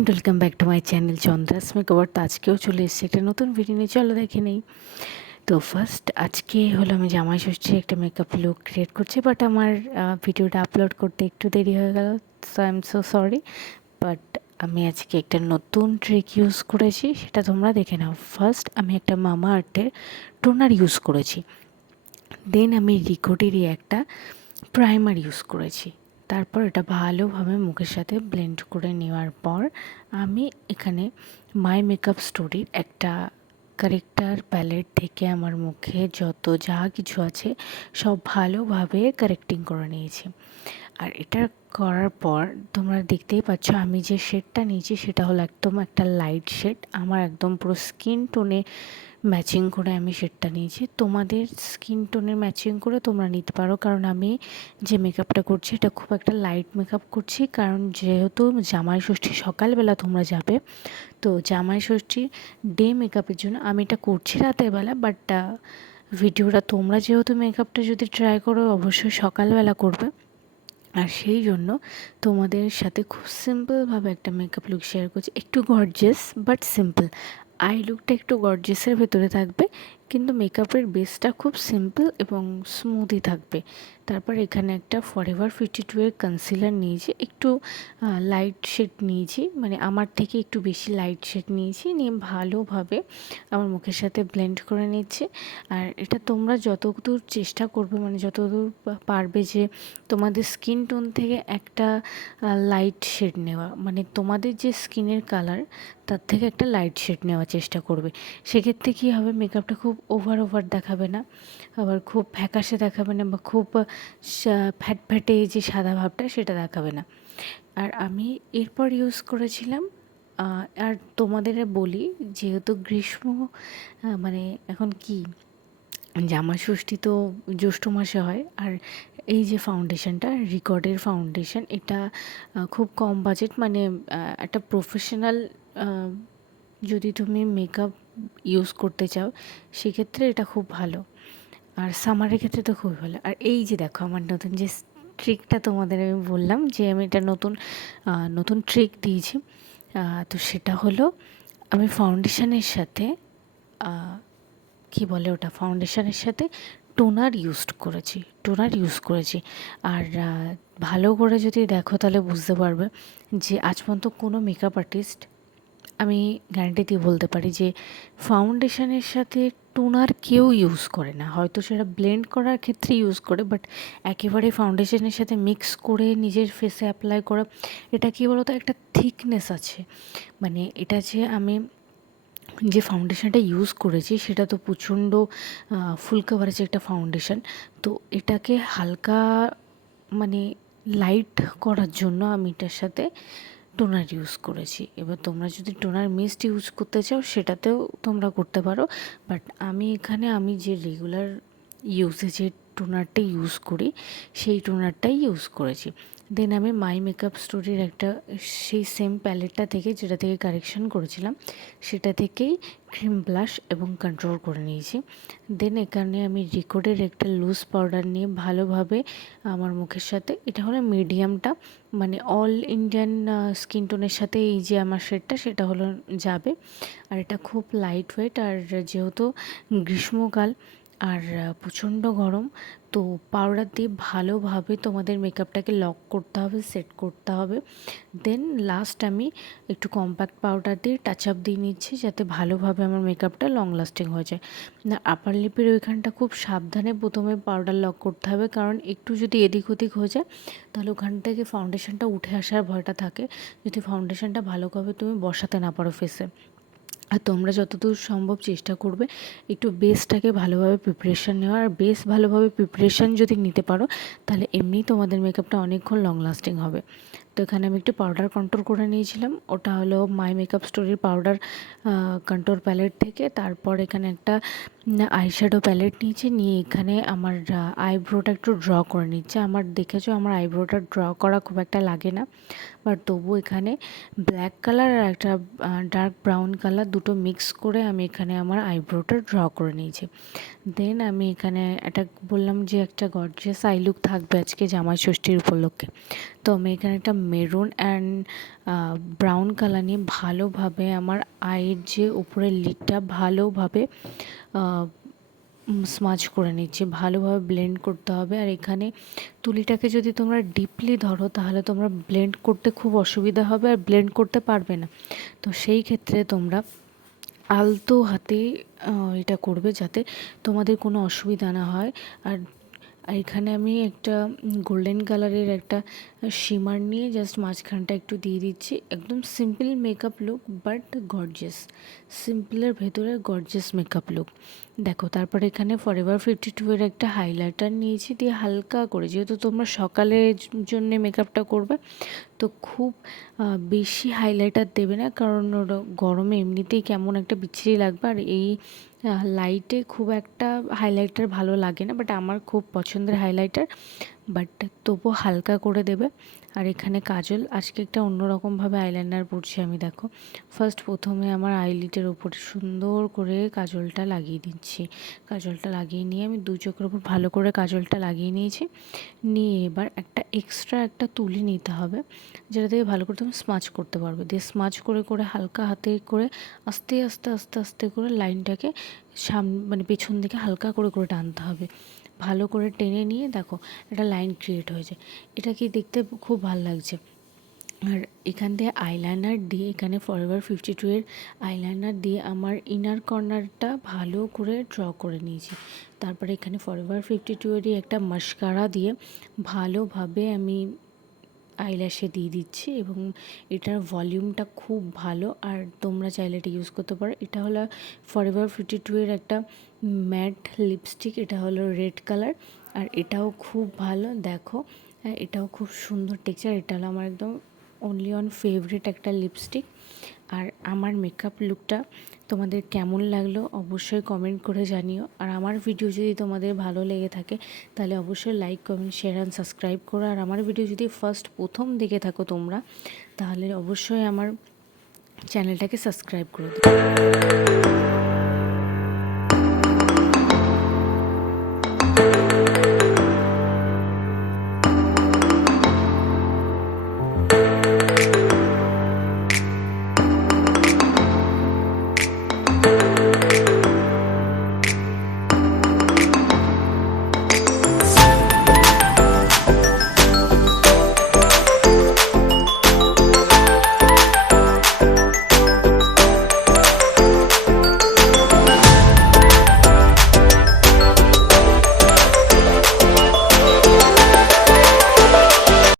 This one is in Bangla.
Friend welcome back to my channel Chandra's makeover তো আজকেও চলে এসেছে একটা নতুন ভিডিও নিয়ে। চলো দেখে নেই। তো ফার্স্ট আজকে হলো আমি জামাই ষষ্ঠী একটা মেকআপ লুক ক্রিয়েট করছি বাট আমার ভিডিওটা আপলোড করতে একটু দেরি হয়ে গেল so I am so sorry but আমি আজকে একটা নতুন ট্রিক ইউজ করেছি, সেটা তোমরা দেখে নাও। ফার্স্ট আমি একটা মামা আর্টের টোনার ইউজ করেছি। দেন আমি রিকোডেরই একটা প্রাইমার ইউজ করেছি। তারপর এটা ভালোভাবে মুখের সাথে ব্লেন্ড করে নেওয়ার পর আমি এখানে মাই মেকআপ স্টোরির একটা কারেক্টার প্যালেট থেকে আমার মুখে যত যা কিছু আছে সব ভালোভাবে কারেক্টিং করে নিয়েছি। আর এটা করার পর তোমরা দেখতেই পাচ্ছ আমি যে শেডটা নিয়েছি সেটা হলো একদম একটা লাইট শেড আমার একদম পুরো স্কিন টোনে ম্যাচিং করে আমি শেডটা নিয়েছি। তোমাদের স্কিন টোনের ম্যাচিং করে তোমরা নিতে পারো, কারণ আমি যে মেকআপটা করছি এটা খুব একটা লাইট মেকআপ করছি। কারণ যেহেতু জামাই ষষ্ঠী সকালবেলা তোমরা যাবে, তো জামাই ষষ্ঠী ডে মেকআপের জন্য আমি এটা করছি রাতের বেলা বাট ভিডিওটা তোমরা যেহেতু মেকআপটা যদি ট্রাই করো, অবশ্যই সকালবেলা করবে। আর সেই জন্য তোমাদের সাথে খুব সিম্পলভাবে একটা মেকআপ লুক শেয়ার করছি। একটু গর্জেস বাট সিম্পল আই লুকটা একটু গর্জেসের ভেতরে থাকবে। কিন্তু মেকআপের বেসটা খুব সিম্পল এবং স্মুথই থাকবে। তারপর এখানে একটা ফরএভার ফিফটি টু এর কনসিলার নিয়েছি, একটু লাইট শেড নিয়েছি মানে আমার থেকে একটু বেশি লাইট শেড নিয়েছি, নিয়ে ভালোভাবে আমার মুখের সাথে ব্লেন্ড করে নিচ্ছি। আর এটা তোমরা যতদূর চেষ্টা করবে মানে যতদূর পারবে যে তোমাদের স্কিন টোন থেকে একটা লাইট শেড নেওয়া মানে তোমাদের যে স্কিনের কালার তার থেকে একটা লাইট শেড নেওয়ার চেষ্টা করবে। সেক্ষেত্রে কী হবে মেকআপটা খুব ওভার ওভার দেখাবে না। আবার খুব ফ্যাকাশে দেখাবে না বা খুব ফ্যাট ফ্যাটে যে সাদা ভাবটা সেটা দেখাবে না। আর আমি এরপর ইউজ করেছিলাম আর তোমাদের বলি, যেহেতু গ্রীষ্ম মানে এখন কি, জামা ষষ্ঠী তো জ্যৈষ্ঠ মাসে হয়, আর এই যে ফাউন্ডেশনটা রিকর্ডের ফাউন্ডেশন এটা খুব কম বাজেট মানে একটা প্রফেশনাল যদি তুমি মেকআপ ইউজ করতে চাও, সেক্ষেত্রে এটা খুব ভালো। আর সামারের ক্ষেত্রে তো খুবই ভালো। আর এই যে দেখো, আমার নতুন যে ট্রিকটা তোমাদের আমি বললাম যে আমি এটা নতুন নতুন ট্রিক দিয়েছি। তো সেটা হলো, আমি ফাউন্ডেশনের সাথে কি বলে ওটা? ফাউন্ডেশনের সাথে টোনার ইউজ করেছি টোনার ইউজ করেছি। আর ভালো করে যদি দেখো তাহলে বুঝতে পারবে যে আজ পর্যন্ত কোনো মেকআপ আর্টিস্ট আমি গ্যারান্টি দিয়ে বলতে পারি যে ফাউন্ডেশনের সাথে টোনার কেউ ইউজ করে না। হয়তো সেটা ব্লেন্ড করার ক্ষেত্রে ইউজ করে বাট একেবারে ফাউন্ডেশনের সাথে মিক্স করে নিজের ফেসে অ্যাপ্লাই করা, এটা কী বলতো একটা থিকনেস আছে। মানে এটা যে আমি যে ফাউন্ডেশনটা ইউজ করেছি, সেটা তো প্রচণ্ড ফুল কাভারেজ একটা ফাউন্ডেশন তো এটাকে হালকা মানে লাইট করার জন্য আমি এটার সাথে টোনার ইউজ করেছি। এবার তোমরা যদি টোনার মিস্ট ইউজ করতে চাও, সেটাতেও তোমরা করতে পারো। বাট আমি এখানে, আমি যে রেগুলার ইউজে যে টোনারটা ইউজ করি, সেই টোনারটাই ইউজ করেছি। দেন আমি মাই মেকআপ স্টোরির একটা সেই সেম প্যালেটটা থেকে যেটা থেকে কারেকশন করেছিলাম, সেটা থেকেই ক্রিম ব্লাশ এবং কন্ট্রোল করে নিয়েছি। দেন এখানে আমি রিকোডের একটা লুজ পাউডার নিয়ে ভালোভাবে আমার মুখের সাথে, এটা হলো মিডিয়ামটা মানে অল ইন্ডিয়ান স্কিন টোনের সাথে এই যে আমার শেডটা সেটা হলো যাবে। আর এটা খুব লাইট ওয়েট আর যেহেতু গ্রীষ্মকাল আর প্রচণ্ড গরম। তো পাউডার দিয়ে ভালোভাবে তোমাদের মেকআপটাকে লক করতে হবে সেট করতে হবে। দেন লাস্ট আমি একটু কম্প্যাক্ট পাউডার দিয়ে টাচ আপ দিয়ে নিচ্ছি যাতে ভালোভাবে আমার মেকআপটা লং লাস্টিং হয়ে যায়। না আপার লিপের ওইখানটা খুব সাবধানে প্রথমে পাউডার লক করতে হবে, কারণ একটু যদি এদিক ওদিক হয়ে যায়, তাহলে ওখান থেকে ফাউন্ডেশনটা উঠে আসার ভয়টা থাকে। যদি ফাউন্ডেশনটা ভালোভাবে তুমি বসাতে না পারো ফেসে আর তোমরা যতদূর সম্ভব চেষ্টা করবে একটু বেসটাকে ভালোভাবে প্রিপারেশান নেওয়ার। আর বেস ভালোভাবে প্রিপারেশান যদি নিতে পারো, তাহলে এমনিই তোমাদের মেকআপটা অনেকক্ষণ লং লাস্টিং হবে। তো এখানে আমি একটু পাউডার কন্ট্রোল করে নিয়েছিলাম। ওটা হলো মাই মেকআপ স্টোরির পাউডার কন্ট্রোল প্যালেট থেকে। তারপর এখানে একটা আইশ্যাডো প্যালেট নিয়েছি। নিয়ে এখানে আমার আইব্রোটা একটু ড্র করে নিচ্ছে। আমার দেখেছ, আমার আইব্রোটা ড্র করা খুব একটা লাগে না। বাট তবু এখানে ব্ল্যাক কালার আর একটা ডার্ক ব্রাউন কালার দুটো মিক্স করে আমি এখানে আমার আইব্রোটা ড্র করে নিয়েছি। দেন আমি এখানে একটা বললাম যে, একটা গর্জিয়াস আই লুক থাকবে আজকে জামাই ষষ্ঠীর উপলক্ষে। তো আমি এখানে একটা মেরুন অ্যান্ড ব্রাউন কালার নিয়ে ভালোভাবে আমার আয়ের যে উপরের লিডটা ভালোভাবে স্মাজ করে নিচ্ছি। ভালোভাবে ব্লেন্ড করতে হবে। আর এখানে তুলিটাকে যদি তোমরা ডিপলি ধরো, তাহলে তোমরা ব্লেন্ড করতে খুব অসুবিধা হবে আর ব্লেন্ড করতে পারবে না। তো সেই ক্ষেত্রে তোমরা আলতো হাতে এটা করবে যাতে তোমাদের কোনো অসুবিধা না হয়। আর এখানে আমি একটা গোল্ডেন কালারের একটা শিমার নিয়ে জাস্ট মাঝখানটা একটু দিয়ে দিচ্ছি। একদম simple makeup look but gorgeous সিম্পলের ভেতরে গর্জেস মেকআপ লুক দেখো, তারপরে এখানে ফর এভার ফিফটি টু এর একটা হাইলাইটার নিয়েছি দিয়ে হালকা করে, যেহেতু তোমরা সকালের জন্য মেকআপটা করবে, তো খুব বেশি হাইলাইটার দেবে না, কারণ গরমে এমনিতেই কেমন একটা বিচ্ছিরি লাগবে, আর এই লাইটে খুব একটা হাইলাইটার ভালো লাগে না বাট আমার খুব পছন্দের হাইলাইটার বাট তবু হালকা করে দেবে। আর এখানে কাজল, আজকে একটা অন্যরকমভাবে আইলাইনার পরছি আমি, দেখো। ফার্স্ট প্রথমে আমার আইলিটের ওপরে সুন্দর করে কাজলটা লাগিয়ে দিচ্ছি। কাজলটা লাগিয়ে নিয়ে আমি দু চোখের ওপর ভালো করে কাজলটা লাগিয়ে নিয়েছি। নিয়ে এবার একটা এক্সট্রা একটা তুলি নিতে হবে, যেটা দিয়ে ভালো করে তুমি স্মাচ করতে পারবে। দিয়ে স্মাচ করে করে, হালকা হাতে করে, আস্তে আস্তে আস্তে আস্তে করে লাইনটাকে সামনে মানে পেছন দিকে হালকা করে করে টানতে হবে। ভালো করে টেনে নিয়ে দেখো একটা লাইন ক্রিয়েট হয়েছে। এটা কি দেখতে খুব ভালো লাগছে। আর এখান থেকে আইলাইনার দিয়ে এখানে ফরএভার ফিফটি টু এর আইলাইনার দিয়ে আমার ইনার কর্নারটা ভালো করে ড্র করে নিয়েছি। তারপরে এখানে ফরএভার ফিফটি টু এরই একটা মাস্কারা দিয়ে ভালোভাবে আমি আইল্যাশে দিয়ে দিচ্ছি এবং এটার ভলিউমটা খুব ভালো। আর তোমরা চাইলে এটা ইউজ করতে পারো। এটা হলো ফরএভার ফিফটি টু এর একটা ম্যাট লিপস্টিক এটা হলো রেড কালার আর এটাও খুব ভালো। দেখো হ্যাঁ, এটাও খুব সুন্দর টেক্সচার এটা হলো আমার একদম অনলি অন ফেভারিট একটা লিপস্টিক আর আমার মেকআপ লুকটা তোমাদের কেমন লাগল অবশ্যই কমেন্ট করে জানিও। আর আমার ভিডিও যদি তোমাদের ভালো লেগে থাকে, তাহলে অবশ্যই like comment share and subscribe করো। আর আমার ভিডিও যদি ফার্স্ট প্রথম দেখে থাকো তোমরা, তাহলে অবশ্যই আমার চ্যানেলটাকে সাবস্ক্রাইব করে দিও।